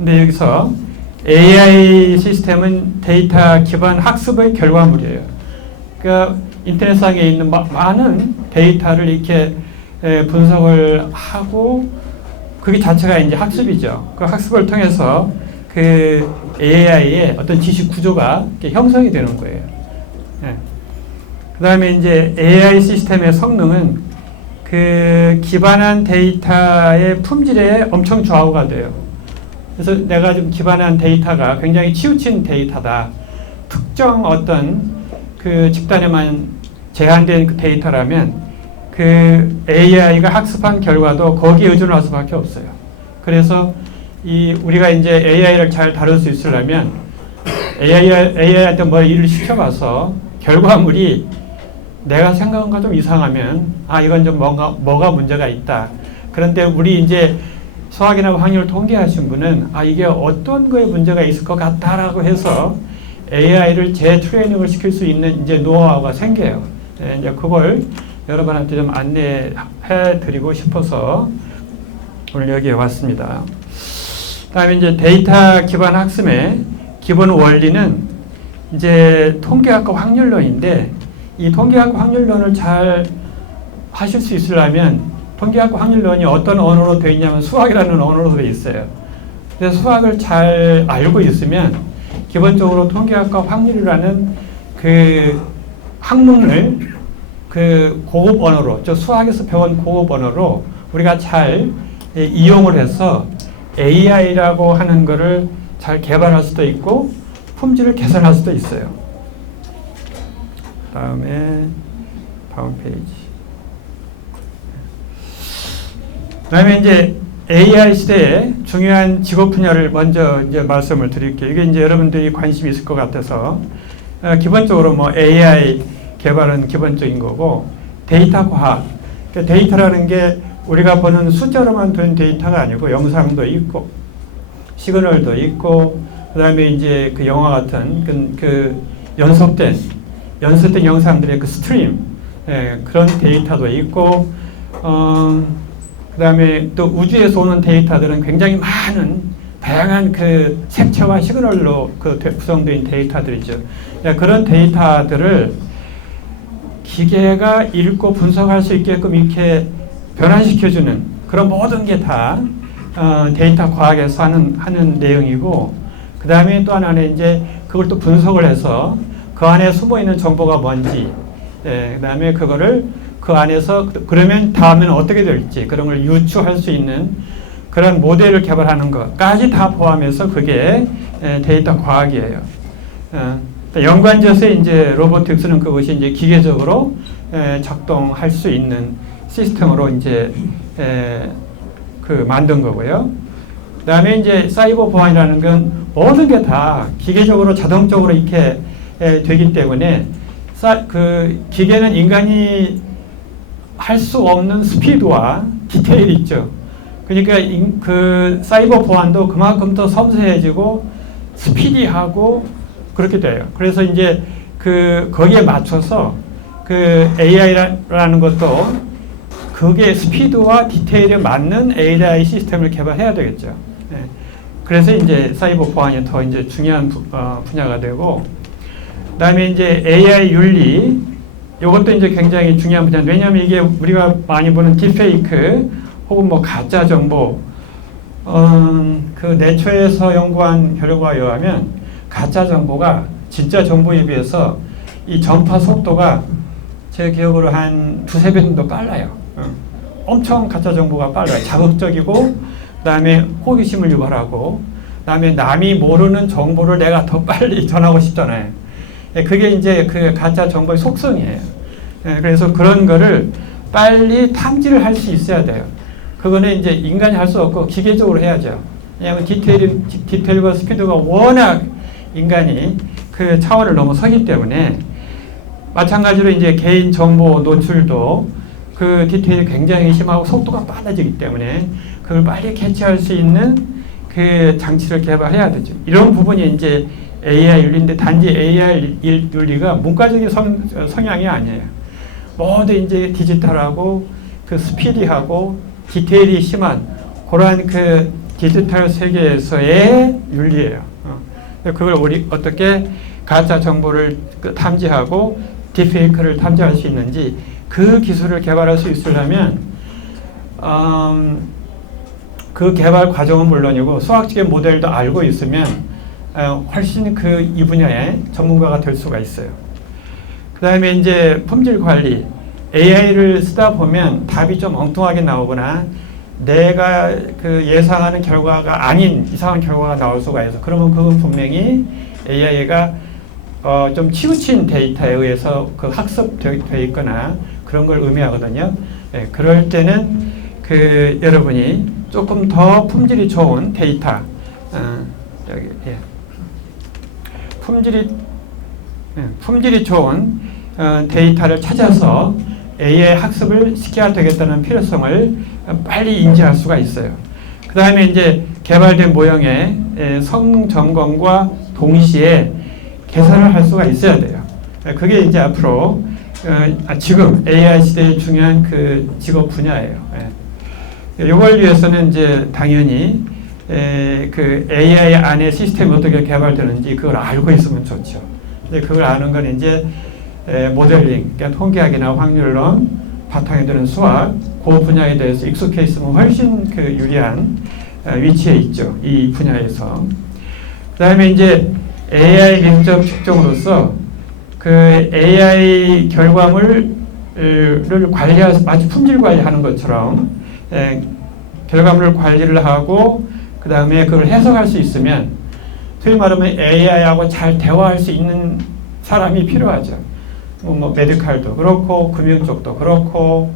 근데 여기서 AI 시스템은 데이터 기반 학습의 결과물이에요. 그러니까 인터넷상에 있는 많은 데이터를 이렇게 분석을 하고 그게 자체가 이제 학습이죠. 그 학습을 통해서 그 AI의 어떤 지식 구조가 형성이 되는 거예요. 그 다음에 이제 AI 시스템의 성능은 그 기반한 데이터의 품질에 엄청 좌우가 돼요. 그래서 내가 좀 기반한 데이터가 굉장히 치우친 데이터다. 특정 어떤 그 집단에만 제한된 그 데이터라면 그 AI가 학습한 결과도 거기에 의존할 수밖에 없어요. 그래서 우리가 이제 AI를 잘 다룰 수 있으려면 AI한테 뭐 일을 시켜봐서 결과물이 내가 생각한 거 좀 이상하면 이건 좀 뭐가 문제가 있다. 그런데 우리 이제 수학이나 확률 통계하신 분은 이게 어떤 거에 문제가 있을 것 같다라고 해서 AI를 재트레이닝을 시킬 수 있는 이제 노하우가 생겨요. 이제 그걸 여러분한테 좀 안내해 드리고 싶어서 오늘 여기에 왔습니다. 다음에 이제 데이터 기반 학습의 기본 원리는 이제 통계학과 확률론인데 이 통계학과 확률론을 잘 하실 수 있으려면 통계학과 확률론이 어떤 언어로 되어 있냐면 수학이라는 언어로 되어 있어요. 그래서 수학을 잘 알고 있으면 기본적으로 통계학과 확률이라는 그 학문을 그 고급 언어로, 수학에서 배운 고급 언어로 우리가 잘 이용을 해서 AI라고 하는 거를 잘 개발할 수도 있고 품질을 개선할 수도 있어요. 다음 페이지. 그다음에 이제 AI 시대의 중요한 직업 분야를 먼저 이제 말씀을 드릴게요. 이게 이제 여러분들이 관심이 있을 것 같아서 기본적으로 뭐 AI 개발은 기본적인 거고 데이터 과학. 그러니까 데이터라는 게 우리가 보는 숫자로만 된 데이터가 아니고 영상도 있고 시그널도 있고 그다음에 이제 그 영화 같은 그 연속된 영상들의 그 스트림 그런 데이터도 있고 그다음에 또 우주에서 오는 데이터들은 굉장히 많은 다양한 그 색채와 시그널로 그 구성된 데이터들이죠. 그런 데이터들을 기계가 읽고 분석할 수 있게끔 이렇게 변환시켜주는 그런 모든 게 다 데이터 과학에서 하는 내용이고 그 다음에 또 하나는 이제 그걸 또 분석을 해서 그 안에 숨어 있는 정보가 뭔지 그 다음에 그거를 그 안에서 그러면 다음에는 어떻게 될지 그런 걸 유추할 수 있는 그런 모델을 개발하는 것까지 다 포함해서 그게 데이터 과학이에요. 연관지어서 이제 로보틱스는 그것이 이제 기계적으로 작동할 수 있는 시스템으로 이제 그 만든 거고요. 그다음에 이제 사이버 보안이라는 건 모든 게 다 기계적으로 자동적으로 이렇게 되기 때문에 그 기계는 인간이 할 수 없는 스피드와 디테일이 있죠. 그러니까 그 사이버 보안도 그만큼 더 섬세해지고 스피디하고 그렇게 돼요. 그래서 이제 거기에 맞춰서 그 AI라는 것도 그게 스피드와 디테일에 맞는 AI 시스템을 개발해야 되겠죠. 그래서 이제 사이버 보안이 더 이제 중요한 분야가 되고, 그다음에 이제 AI 윤리, 이것도 이제 굉장히 중요한 분야인데, 왜냐하면 이게 우리가 많이 보는 딥페이크 혹은 뭐 가짜 정보, 그 내초에서 연구한 결과에 의하면 가짜 정보가 진짜 정보에 비해서 이 전파 속도가 제 기억으로 한 2~3배 정도 빨라요. 엄청 가짜 정보가 빨라요. 자극적이고, 그 다음에 호기심을 유발하고, 그 다음에 남이 모르는 정보를 내가 더 빨리 전하고 싶잖아요. 그게 이제 그 가짜 정보의 속성이에요. 그래서 그런 거를 빨리 탐지를 할 수 있어야 돼요. 그거는 이제 인간이 할 수 없고 기계적으로 해야죠. 왜냐하면 디테일과 스피드가 워낙 인간이 그 차원을 넘어서기 때문에, 마찬가지로 이제 개인 정보 노출도 그 디테일이 굉장히 심하고 속도가 빨라지기 때문에 그걸 빨리 캐치할 수 있는 그 장치를 개발해야 되죠. 이런 부분이 이제 AI 윤리인데, 단지 AI 윤리가 문과적인 성향이 아니에요. 모두 이제 디지털하고 그 스피디하고 디테일이 심한 그러한 그 디지털 세계에서의 윤리예요. 그걸 우리 어떻게 가짜 정보를 탐지하고 딥페이크를 탐지할 수 있는지 그 기술을 개발할 수 있으려면 그 개발 과정은 물론이고 수학적인 모델도 알고 있으면 훨씬 이 분야의 전문가가 될 수가 있어요. 그 다음에 이제 품질 관리, AI를 쓰다 보면 답이 좀 엉뚱하게 나오거나 내가 그 예상하는 결과가 아닌 이상한 결과가 나올 수가 있어. 그러면 그건 분명히 AI가 좀 치우친 데이터에 의해서 그 학습되어 있거나 그런 걸 의미하거든요. 예, 그럴 때는 여러분이 조금 더 품질이 좋은 데이터, 여기, 예. 품질이 좋은 데이터를 찾아서 AI 학습을 시켜야 되겠다는 필요성을 빨리 인지할 수가 있어요. 그 다음에 이제 개발된 모형의 성능 점검과 동시에 계산을 할 수가 있어야 돼요. 그게 이제 앞으로 지금 AI 시대의 중요한 그 직업 분야예요. 이걸 위해서는 이제 당연히 그 AI 안에 시스템이 어떻게 개발되는지 그걸 알고 있으면 좋죠. 근데 그걸 아는 건 이제 모델링, 그러니까 통계학이나 확률론, 바탕에 드는 수학, 그 분야에 대해서 익숙해 있으면 훨씬 유리한 위치에 있죠. 이 분야에서. 그 다음에 이제 AI 기술적 측정으로서 그 AI 결과물을 관리해서 마치 품질 관리하는 것처럼 결과물을 관리를 하고 그 다음에 그걸 해석할 수 있으면 소위 말하면 AI하고 잘 대화할 수 있는 사람이 필요하죠. 뭐 메디칼도 그렇고 금융 쪽도 그렇고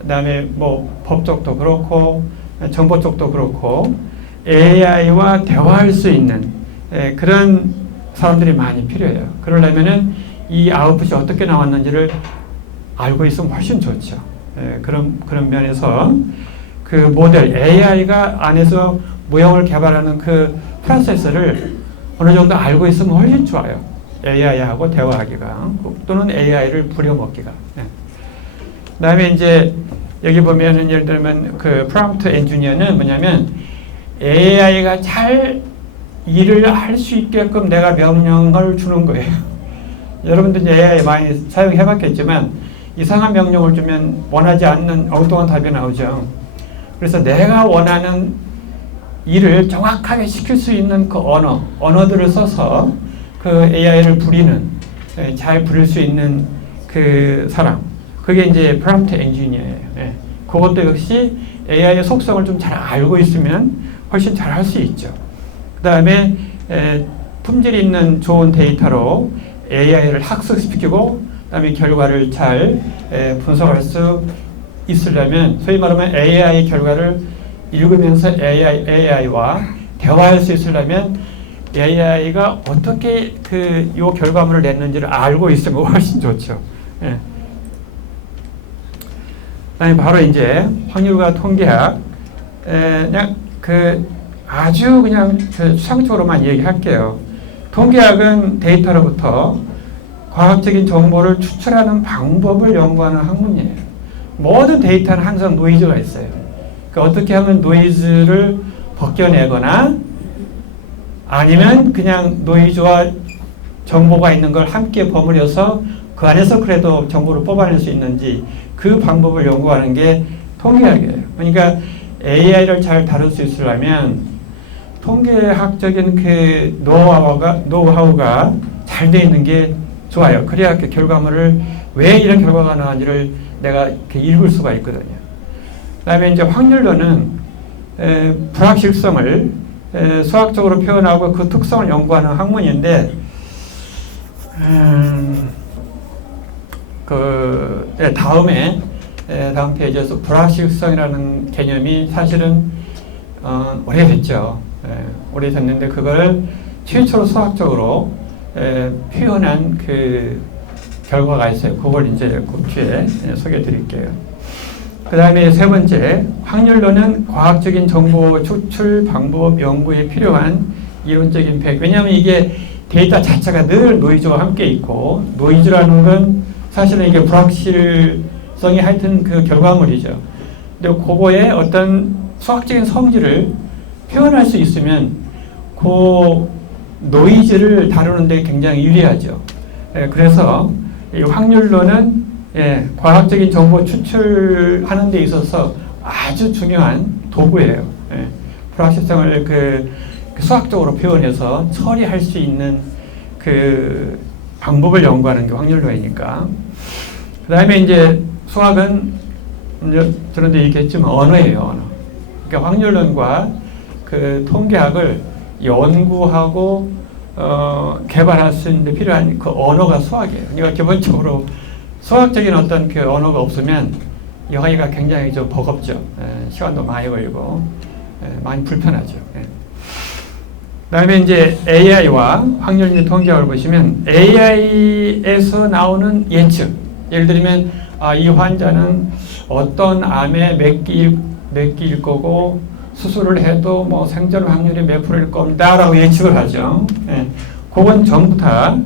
그다음에 뭐 법 쪽도 그렇고 정보 쪽도 그렇고 AI와 대화할 수 있는 그런 사람들이 많이 필요해요. 그러려면은 이 아웃풋이 어떻게 나왔는지를 알고 있으면 훨씬 좋죠. 그런 면에서 그 모델 AI가 안에서 모형을 개발하는 그 프로세스를 어느 정도 알고 있으면 훨씬 좋아요. AI하고 대화하기가 또는 AI를 부려먹기가. 그다음에 이제 여기 보면은 예를 들면 그 프롬프트 엔지니어는 뭐냐면 AI가 잘 일을 할 수 있게끔 내가 명령을 주는 거예요. 여러분들 이제 AI 많이 사용해봤겠지만 이상한 명령을 주면 원하지 않는 엉뚱한 답이 나오죠. 그래서 내가 원하는 일을 정확하게 시킬 수 있는 그 언어들을 써서 그 AI를 부리는, 잘 부릴 수 있는 그 사람. 그게 이제 프롬프트 엔지니어예요. 그것도 역시 AI의 속성을 좀 잘 알고 있으면 훨씬 잘 할 수 있죠. 그 다음에 품질 있는 좋은 데이터로 AI를 학습시키고 그 다음에 결과를 잘 분석할 수 있으려면 소위 말하면 AI 결과를 읽으면서 AI와 대화할 수 있으려면 AI가 어떻게 요 결과물을 냈는지를 알고 있으면 훨씬 좋죠. 그다음에 바로 이제 확률과 통계학, 그냥 아주 그냥 수상적으로만 얘기할게요. 통계학은 데이터로부터 과학적인 정보를 추출하는 방법을 연구하는 학문이에요. 모든 데이터는 항상 노이즈가 있어요. 그러니까 어떻게 하면 노이즈를 벗겨내거나 아니면 그냥 노이즈와 정보가 있는 걸 함께 버무려서 그 안에서 그래도 정보를 뽑아낼 수 있는지 그 방법을 연구하는 게 통계학이에요. 그러니까 AI를 잘 다룰 수 있으려면 통계학적인 그 노하우가 잘 돼 있는 게 좋아요. 그래야 그 결과물을 왜 이런 결과가 나왔는지를 내가 이렇게 읽을 수가 있거든요. 그 다음에 이제 확률론은 불확실성을 수학적으로 표현하고 그 특성을 연구하는 학문인데, 다음 페이지에서 불확실성이라는 개념이 사실은 오래됐죠. 오래됐는데 그걸 최초로 수학적으로 표현한 그 결과가 있어요. 그걸 이제 그 뒤에 소개해 드릴게요. 그 다음에 세 번째, 확률론은 과학적인 정보 추출 방법 연구에 필요한 이론적인 팩. 왜냐하면 이게 데이터 자체가 늘 노이즈와 함께 있고, 노이즈라는 건 사실은 이게 불확실성이 하여튼 그 결과물이죠. 근데 그거에 어떤 수학적인 성질을 표현할 수 있으면 그 노이즈를 다루는 데 굉장히 유리하죠. 그래서 이 확률론은 과학적인 정보 추출하는 데 있어서 아주 중요한 도구예요. 불확실성을 그 수학적으로 표현해서 처리할 수 있는 그 방법을 연구하는 게 확률론이니까. 그 다음에 이제 수학은 저런데 얘기했지만 언어예요, 언어. 그러니까 확률론과 그 통계학을 연구하고 개발할 수 있는 데 필요한 그 언어가 수학이에요. 그러니까 기본적으로 수학적인 어떤 그 언어가 없으면 여기가 굉장히 좀 버겁죠. 시간도 많이 걸리고 많이 불편하죠. 그다음에 이제 AI와 확률 및 통계학을 보시면 AI에서 나오는 예측. 예를 들면 이 환자는 어떤 암의 몇 기일 거고 수술을 해도 뭐 생존 확률이 몇 프로일 겁니다라고 예측을 하죠. 그건 전부 다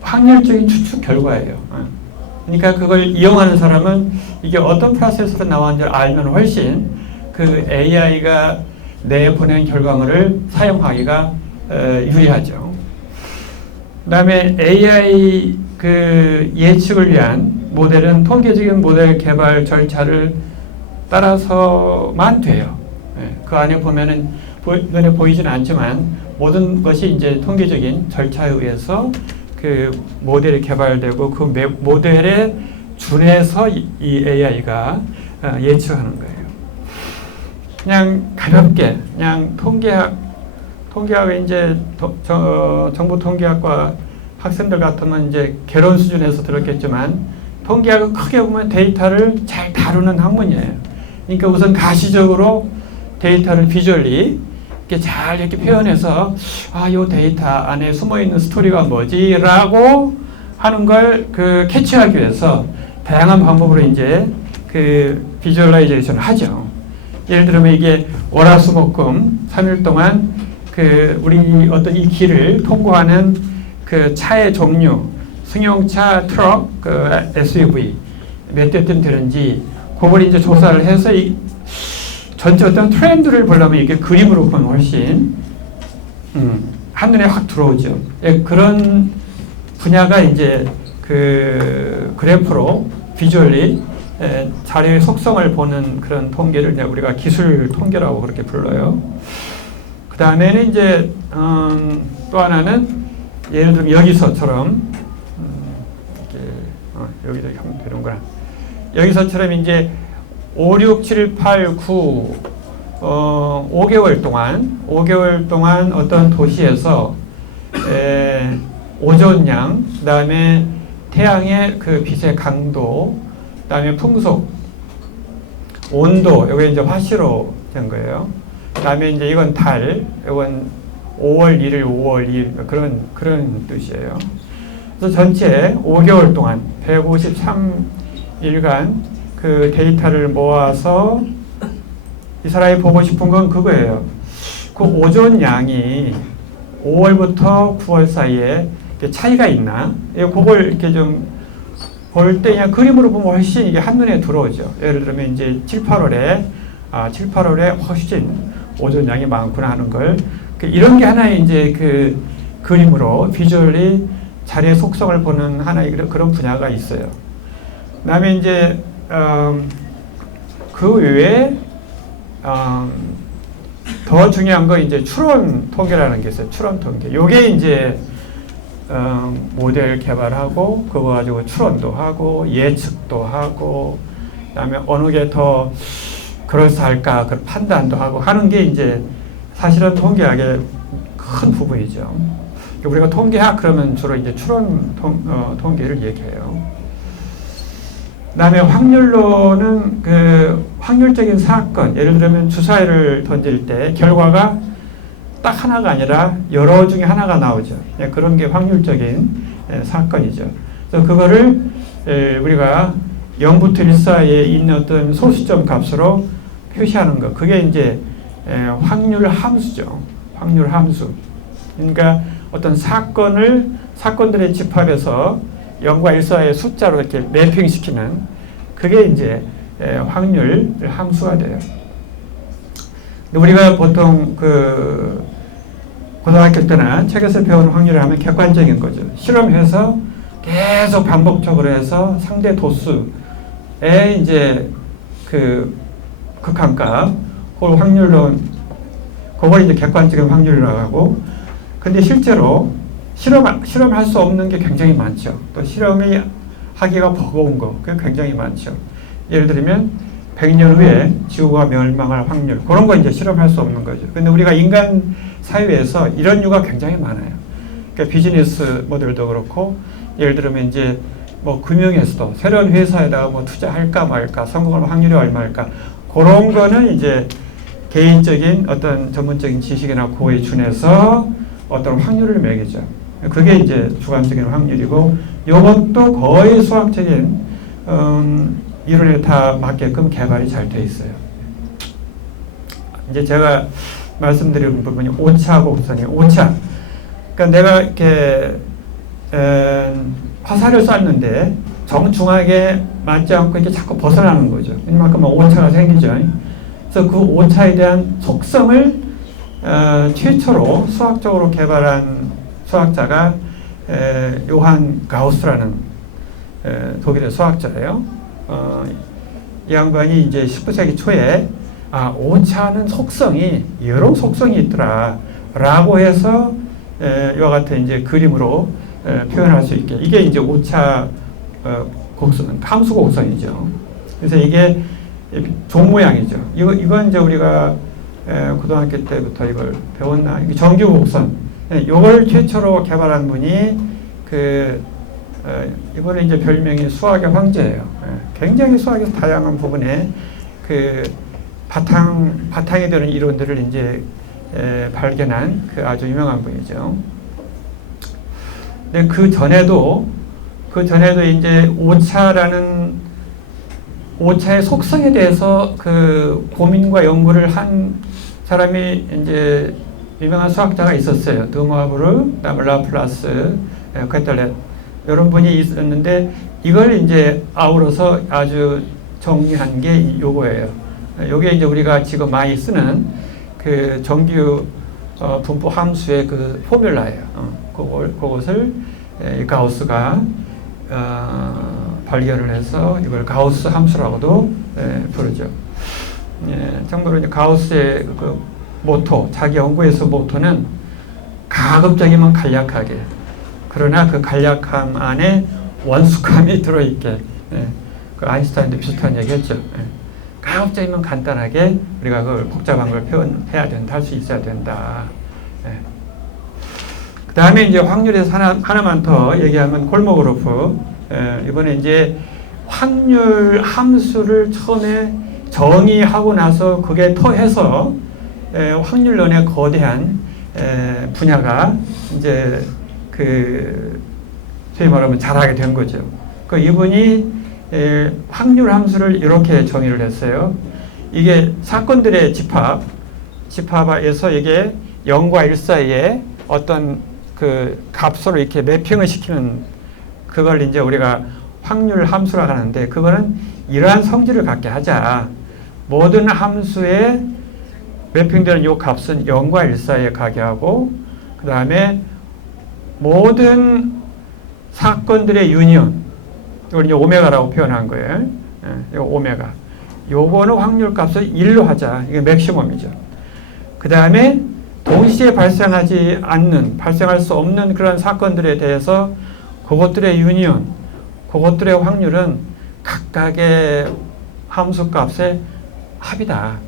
확률적인 추측 결과예요. 그러니까 그걸 이용하는 사람은 이게 어떤 프로세스로 나왔는지 알면 훨씬 그 AI가 내보낸 결과물을 사용하기가 유리하죠. 그 다음에 AI 그 예측을 위한 모델은 통계적인 모델 개발 절차를 따라서만 돼요. 그 안에 보면은 눈에 보이지는 않지만 모든 것이 이제 통계적인 절차에 의해서 그 모델이 개발되고 그 모델에 준해서 이 AI가 예측하는 거예요. 그냥 가볍게 그냥 통계학의 이제 정보 통계학과 학생들 같으면 이제 개론 수준에서 들었겠지만 통계학은 크게 보면 데이터를 잘 다루는 학문이에요. 그러니까 우선 가시적으로 데이터를 비주얼리 이렇게 잘 이렇게 표현해서 이 데이터 안에 숨어 있는 스토리가 뭐지라고 하는 걸 그 캐치하기 위해서 다양한 방법으로 이제 그 비주얼라이제이션을 하죠. 예를 들면 이게 월화수목금 3일 동안 그 우리 어떤 이 길을 통과하는 그 차의 종류, 승용차, 트럭, 그 SUV 몇 대쯤 되는지 그걸 이제 조사를 해서 이 전체 어떤 트렌드를 보려면 이게 그림으로 보면 훨씬 한눈에 확 들어오죠. 그런 분야가 이제 그 그래프로 비주얼리 자료의 속성을 보는 그런 통계를 이제 우리가 기술 통계라고 그렇게 불러요. 그 다음에는 이제 또 하나는 예를 들면 여기서처럼 여기서 하면 되는구나. 여기서처럼 이제 5, 6, 7, 8, 9 5개월 동안 어떤 도시에서 오존량, 그 다음에 태양의 그 빛의 강도, 그 다음에 풍속, 온도, 여기 이제 화씨로 된 거예요. 그 다음에 이제 이건 달, 이건 5월 1일, 5월 2일, 그런 뜻이에요. 그래서 전체 5개월 동안 153일간 그 데이터를 모아서 이 사람이 보고 싶은 건 그거예요. 그 오존 양이 5월부터 9월 사이에 차이가 있나? 그걸 이렇게 좀 볼 때 그냥 그림으로 보면 훨씬 이게 한눈에 들어오죠. 예를 들면 이제 7, 8월에 훨씬 오존 양이 많구나 하는 걸 이런 게 하나의 이제 그 그림으로 비주얼리 자리의 속성을 보는 하나의 그런 분야가 있어요. 그다음에 이제 그 외에 더 중요한 거 이제 추론 통계라는 게 있어요. 추론 통계. 요게 이제 모델 개발하고 그거 가지고 추론도 하고 예측도 하고 그다음에 어느 게 더 그럴싸할까 그 판단도 하고 하는 게 이제 사실은 통계학의 큰 부분이죠. 우리가 통계학 그러면 주로 이제 추론 통계를 얘기해요. 그다음에 확률론은 그 확률적인 사건, 예를 들면 주사위를 던질 때 결과가 딱 하나가 아니라 여러 중에 하나가 나오죠. 그런 게 확률적인 사건이죠. 그래서 그거를 우리가 0부터 1 사이에 있는 어떤 소수점 값으로 표시하는 것, 그게 이제 확률 함수죠. 확률 함수. 그러니까 어떤 사건들의 집합에서 0과 1 사이의 숫자로 이렇게 매핑시키는 그게 이제 확률 함수가 돼요. 우리가 보통 그 고등학교 때나 책에서 배운 확률을 하면 객관적인 거죠. 실험해서 계속 반복적으로 해서 상대 도수에 이제 그 극한값, 그걸 확률로, 그걸 이제 객관적인 확률이라고 하고, 근데 실제로 실험할 수 없는 게 굉장히 많죠. 또 실험이 하기가 버거운 거, 그게 굉장히 많죠. 예를 들면 100년 후에 지구가 멸망할 확률, 그런 거 이제 실험할 수 없는 거죠. 근데 우리가 인간 사회에서 이런 류가 굉장히 많아요. 그러니까 비즈니스 모델도 그렇고, 예를 들면 이제 뭐 금융에서도 새로운 회사에다가 뭐 투자할까 말까, 성공할 확률이 얼마일까, 그런 거는 이제 개인적인 어떤 전문적인 지식이나 고에 준해서 어떤 확률을 매기죠. 그게 이제 주관적인 확률이고, 이것도 거의 수학적인 이론에 다 맞게끔 개발이 잘 돼 있어요. 이제 제가 말씀드린 부분이 오차 곡선이에요. 오차. 그러니까 내가 이렇게 화살을 쐈는데 정중하게 맞지 않고 이렇게 자꾸 벗어나는 거죠. 이만큼 오차가 생기죠. 그래서 그 오차에 대한 속성을 최초로 수학적으로 개발한 수학자가 요한 가우스라는 독일의 수학자예요. 이 양반이 이제 19세기 초에 오차는 속성이 여러 속성이 있더라 라고 해서 이와 같은 이제 그림으로 표현할 수 있게, 이게 이제 오차 곡선, 함수 곡선이죠. 그래서 이게 종 모양이죠. 이건 이제 우리가 고등학교 때부터 이걸 배웠나? 이게 정규 곡선. 이걸 최초로 개발한 분이 이번에 이제 별명이 수학의 황제예요. 굉장히 수학에서 다양한 부분에 바탕이 되는 이론들을 이제 발견한 그 아주 유명한 분이죠. 근데 그 전에도 이제 오차의 속성에 대해서 그 고민과 연구를 한 사람이 이제 유명한 수학자가 있었어요. 드모아브르, 그다음에 라플라스, 퀘텔렛, 이런 분이 있었는데, 이걸 이제 아우러서 아주 정리한 게 요거예요. 요게 이제 우리가 지금 많이 쓰는 그 정규 분포 함수의 그 포뮬라예요. 그것을 가우스가 발견을 해서 이걸 가우스 함수라고도 부르죠. 참고로 이제 가우스의 그 모토, 자기 연구에서 모토는 가급적이면 간략하게, 그러나 그 간략함 안에 원숙함이 들어있게, 그 아인슈타인도 비슷한 얘기했죠. 가급적이면 간단하게 우리가 그걸 복잡한 걸 표현해야 된다, 할 수 있어야 된다. 그 다음에 이제 확률에서 하나만 더 얘기하면 콜모그로프. 이번에 이제 확률 함수를 처음에 정의하고 나서 그게 터해서 확률론의 거대한 분야가 이제 소위 말하면 자라게 된 거죠. 이분이 확률 함수를 이렇게 정의를 했어요. 이게 사건들의 집합에서 이게 0과 1 사이에 어떤 그 값으로 이렇게 매핑을 시키는, 그걸 이제 우리가 확률 함수라고 하는데, 그거는 이러한 성질을 갖게 하자. 모든 함수에 매핑되는 이 값은 0과 1 사이에 가게 하고, 그 다음에 모든 사건들의 유니온, 이걸 이제 오메가라고 표현한 거예요. 이거 오메가. 요거는 확률 값을 1로 하자. 이게 맥시멈이죠. 그 다음에 동시에 발생할 수 없는 그런 사건들에 대해서 그것들의 유니온, 그것들의 확률은 각각의 함수 값의 합이다.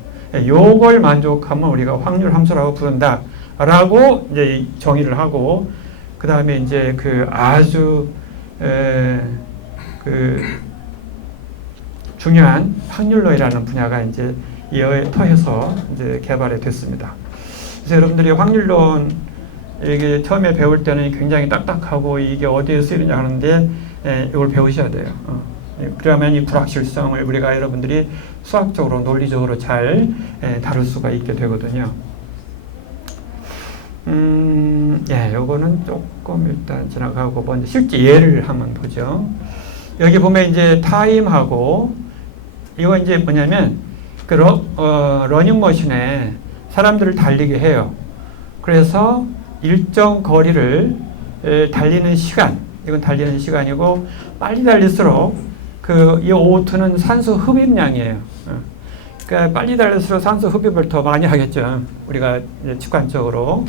요걸 만족하면 우리가 확률 함수라고 부른다. 라고 이제 정의를 하고, 그 다음에 이제 그 아주 중요한 확률론이라는 분야가 이제 이에 터해서 이제 개발이 됐습니다. 그래서 여러분들이 확률론 이게 처음에 배울 때는 굉장히 딱딱하고 이게 어디에 쓰이느냐 하는데 이걸 배우셔야 돼요. 그러면 이 불확실성을 우리가 여러분들이 수학적으로 논리적으로 잘 다룰 수가 있게 되거든요. 요거는 조금 일단 지나가고 먼저 실제 예를 한번 보죠. 여기 보면 이제 타임하고, 이거 이제 뭐냐면 그 러닝머신에 사람들을 달리게 해요. 그래서 일정 거리를 달리는 시간, 이건 달리는 시간이고 빨리 달릴수록 이 O2는 산소 흡입량이에요. 그러니까 빨리 달릴수록 산소 흡입을 더 많이 하겠죠. 우리가 직관적으로.